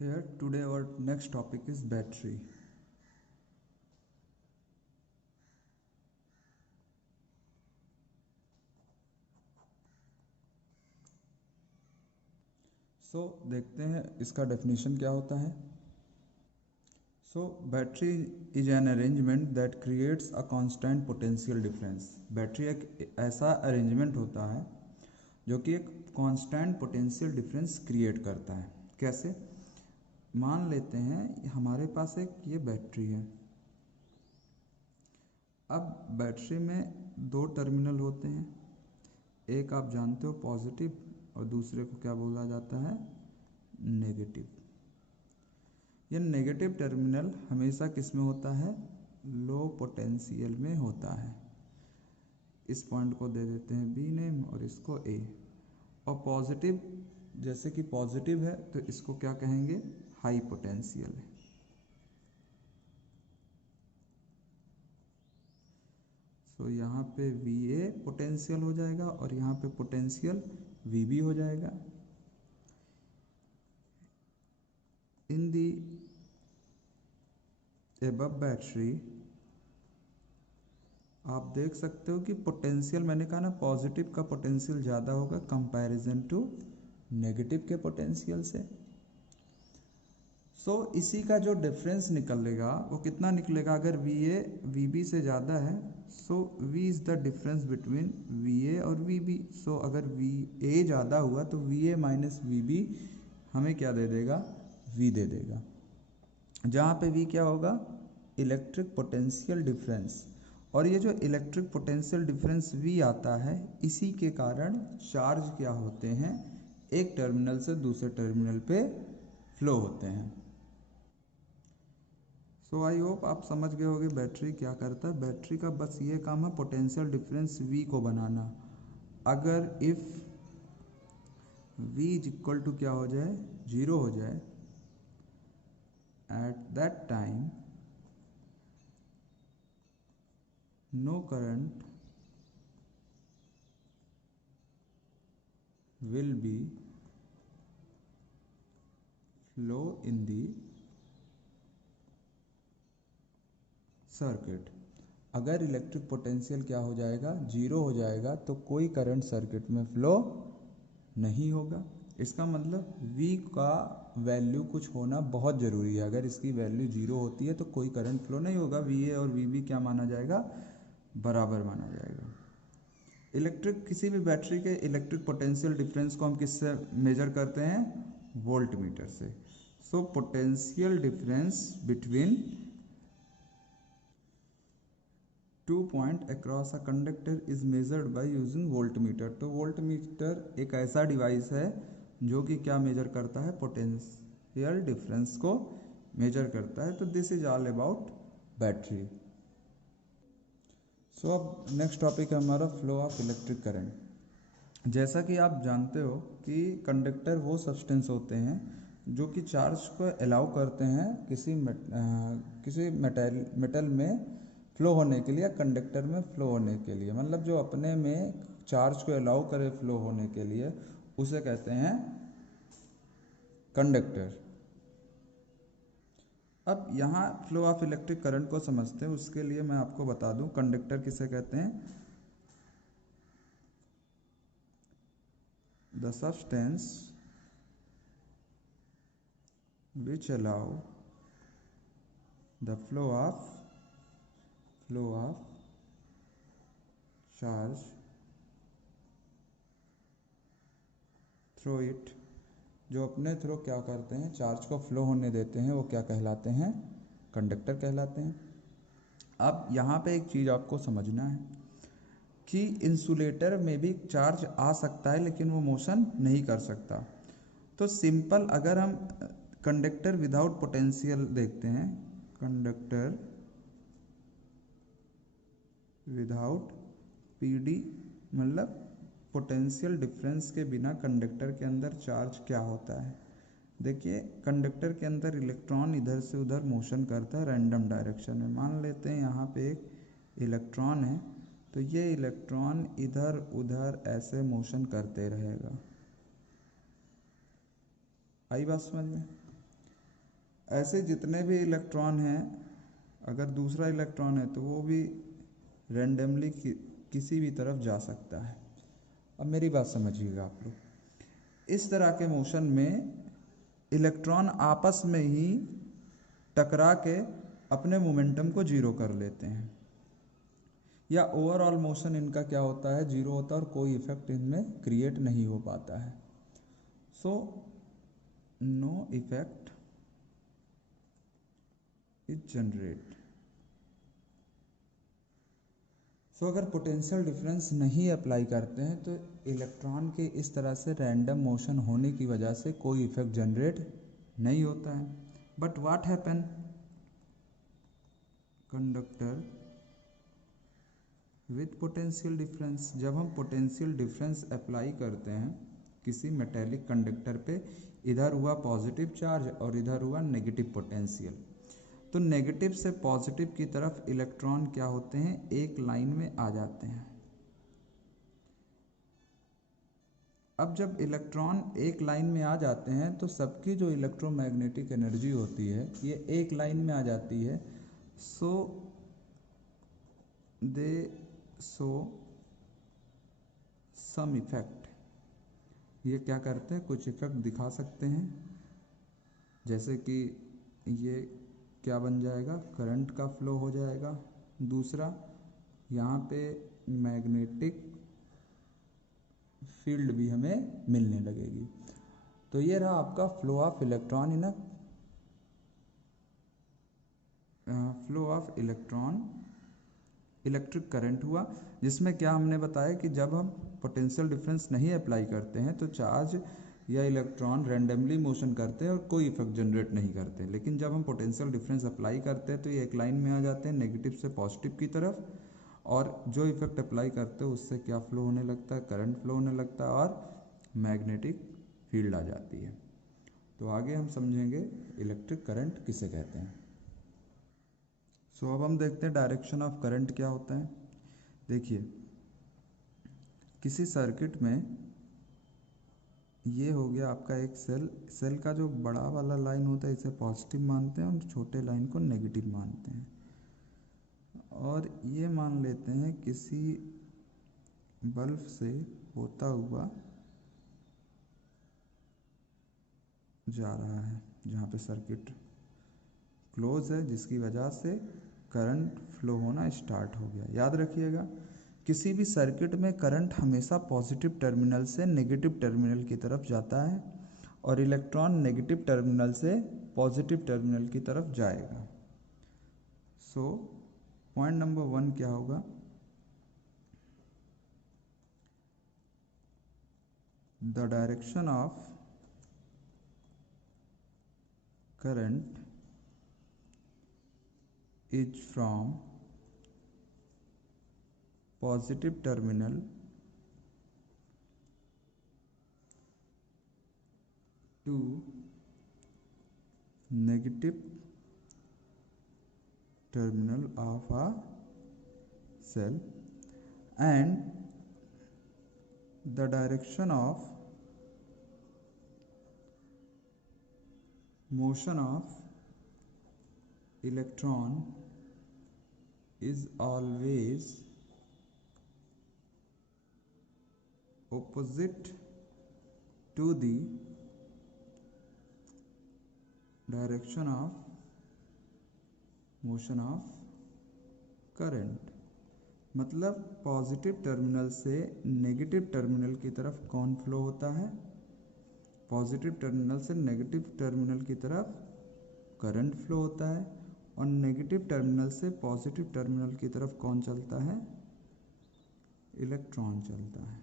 Here today our next topic is battery. देखते हैं इसका डेफिनेशन क्या होता है. Battery is an arrangement that creates a constant potential difference. Battery एक ऐसा अरेंजमेंट होता है जो कि एक कांस्टेंट पोटेंशियल डिफरेंस क्रिएट करता है. कैसे? मान लेते हैं हमारे पास एक ये बैटरी है. अब बैटरी में दो टर्मिनल होते हैं. एक आप जानते हो पॉजिटिव और दूसरे को क्या बोला जाता है? नेगेटिव. ये नेगेटिव टर्मिनल हमेशा किस में होता है? लो पोटेंशियल में होता है. इस पॉइंट को दे देते हैं बी नेम और इसको ए. और पॉजिटिव, जैसे कि पॉजिटिव है तो इसको क्या कहेंगे? हाई पोटेंशियल है. यहाँ पे वी ए पोटेंशियल हो जाएगा और यहाँ पे पोटेंशियल वी बी हो जाएगा. इन दी एबव बैटरी आप देख सकते हो कि पोटेंशियल, मैंने कहा ना पॉजिटिव का पोटेंशियल ज़्यादा होगा कंपैरिजन टू नेगेटिव के पोटेंशियल से. इसी का जो डिफरेंस निकलेगा वो कितना निकलेगा? अगर वी ए वी बी से ज़्यादा है V is the difference between V A और वी बी. अगर वी ए ज़्यादा हुआ तो V A minus V B हमें क्या दे देगा? वी दे देगा. जहाँ पे वी क्या होगा? Electric potential difference. और ये जो इलेक्ट्रिक पोटेंशियल डिफरेंस वी आता है, इसी के कारण चार्ज क्या होते हैं? एक टर्मिनल से दूसरे टर्मिनल पे फ्लो होते हैं. आई होप आप समझ गए होंगे बैटरी क्या करता है. बैटरी का बस ये काम है पोटेंशियल डिफरेंस वी को बनाना. अगर if V is equal to क्या हो जाए? जीरो हो जाए, at that time no current will be flow in the circuit. अगर इलेक्ट्रिक पोटेंशियल क्या हो जाएगा? जीरो हो जाएगा तो कोई करंट सर्किट में फ्लो नहीं होगा. इसका मतलब V का वैल्यू कुछ होना बहुत ज़रूरी है. अगर इसकी वैल्यू जीरो होती है तो कोई करंट फ्लो नहीं होगा. VA और VB क्या माना जाएगा? बराबर माना जाएगा. किसी भी बैटरी के इलेक्ट्रिक पोटेंशियल डिफरेंस को हम किससे मेजर करते हैं? वोल्ट मीटर से. Potential difference between 2 point across a conductor is measured by using volt meter. तो वोल्ट मीटर एक ऐसा डिवाइस है जो कि क्या मेजर करता है? पोटेंशियल डिफरेंस को मेजर करता है. तो this is all about battery. अब नेक्स्ट टॉपिक है हमारा फ्लो ऑफ इलेक्ट्रिक करंट. जैसा कि आप जानते हो कि कंडक्टर वो सब्सटेंस होते हैं जो कि चार्ज को अलाउ करते हैं किसी मेटल में फ्लो होने के लिए या कंडक्टर में फ्लो होने के लिए. मतलब जो अपने में चार्ज को अलाउ करे फ्लो होने के लिए उसे कहते हैं कंडक्टर. अब यहाँ फ्लो ऑफ इलेक्ट्रिक करंट को समझते हैं. उसके लिए मैं आपको बता दूं कंडक्टर किसे कहते हैं. The substance which allow the flow of charge through it. जो अपने थ्रू क्या करते हैं? चार्ज को फ्लो होने देते हैं, वो क्या कहलाते हैं? कंडक्टर कहलाते हैं. अब यहाँ पे एक चीज़ आपको समझना है कि इंसुलेटर में भी चार्ज आ सकता है लेकिन वो मोशन नहीं कर सकता. तो सिंपल अगर हम कंडक्टर विदाउट पोटेंशियल देखते हैं, कंडक्टर विदाउट पीडी मतलब पोटेंशियल डिफरेंस के बिना कंडक्टर के अंदर चार्ज क्या होता है. देखिए कंडक्टर के अंदर इलेक्ट्रॉन इधर से उधर मोशन करता है रैंडम डायरेक्शन में. मान लेते हैं यहाँ पे एक इलेक्ट्रॉन है तो ये इलेक्ट्रॉन इधर उधर ऐसे मोशन करते रहेगा. आई बात समझ में? ऐसे जितने भी इलेक्ट्रॉन हैं, अगर दूसरा इलेक्ट्रॉन है तो वो भी रैंडमली किसी भी तरफ जा सकता है। अब मेरी बात समझिएगा आप लोग, इस तरह के मोशन में इलेक्ट्रॉन आपस में ही टकरा के अपने मोमेंटम को जीरो कर लेते हैं, या ओवरऑल मोशन इनका क्या होता है, जीरो होता है और कोई इफेक्ट इनमें क्रिएट नहीं हो पाता है। So no effect is generate. So अगर पोटेंशियल डिफरेंस नहीं अप्लाई करते हैं तो इलेक्ट्रॉन के इस तरह से रैंडम मोशन होने की वजह से कोई इफेक्ट जनरेट नहीं होता है। But what happen, conductor with potential difference, जब हम पोटेंशियल डिफरेंस अप्लाई करते हैं किसी मेटेलिक कंडक्टर पे, इधर हुआ पॉजिटिव चार्ज और इधर हुआ नेगेटिव पोटेंशियल, तो नेगेटिव से पॉजिटिव की तरफ इलेक्ट्रॉन क्या होते हैं, एक लाइन में आ जाते हैं। अब जब इलेक्ट्रॉन एक लाइन में आ जाते हैं तो सबकी जो इलेक्ट्रोमैग्नेटिक एनर्जी होती है ये एक लाइन में आ जाती है। सो दे शो सम इफेक्ट, ये क्या करते हैं, कुछ इफेक्ट दिखा सकते हैं, जैसे कि ये क्या बन जाएगा, करंट का फ्लो हो जाएगा। दूसरा, यहाँ पे मैग्नेटिक फील्ड भी हमें मिलने लगेगी। तो ये रहा आपका flow of electron in flow of electron, electric current हुआ, जिसमें क्या हमने बताया कि जब हम पोटेंशियल डिफरेंस नहीं अप्लाई करते हैं तो चार्ज या इलेक्ट्रॉन रैंडमली मोशन करते हैं और कोई इफेक्ट जनरेट नहीं करते, लेकिन जब हम पोटेंशियल डिफरेंस अप्लाई करते हैं तो ये एक लाइन में आ जाते हैं नेगेटिव से पॉजिटिव की तरफ, और जो इफेक्ट अप्लाई करते हैं उससे क्या फ्लो होने लगता है, करंट फ्लो होने लगता है और मैग्नेटिक फील्ड आ जाती है। तो आगे हम समझेंगे इलेक्ट्रिक करंट किसे कहते हैं। सो अब हम देखते हैं डायरेक्शन ऑफ करंट क्या होता है। देखिए, किसी सर्किट में ये हो गया आपका एक सेल का जो बड़ा वाला लाइन होता है इसे पॉजिटिव मानते हैं और छोटे लाइन को नेगेटिव मानते हैं, और ये मान लेते हैं किसी बल्ब से होता हुआ जा रहा है, जहाँ पे सर्किट क्लोज है, जिसकी वजह से करंट फ्लो होना स्टार्ट हो गया। याद रखिएगा, किसी भी सर्किट में करंट हमेशा पॉजिटिव टर्मिनल से नेगेटिव टर्मिनल की तरफ जाता है और इलेक्ट्रॉन नेगेटिव टर्मिनल से पॉजिटिव टर्मिनल की तरफ जाएगा। सो पॉइंट नंबर 1 क्या होगा, the direction of current is from positive terminal to negative terminal of a cell, and the direction of motion of electron is always opposite to the direction of motion of current। मतलब positive terminal से negative terminal की तरफ कौन flow होता है, positive terminal से negative terminal की तरफ करंट फ्लो होता है, और नेगेटिव टर्मिनल से पॉजिटिव टर्मिनल की तरफ कौन चलता है, इलेक्ट्रॉन चलता है।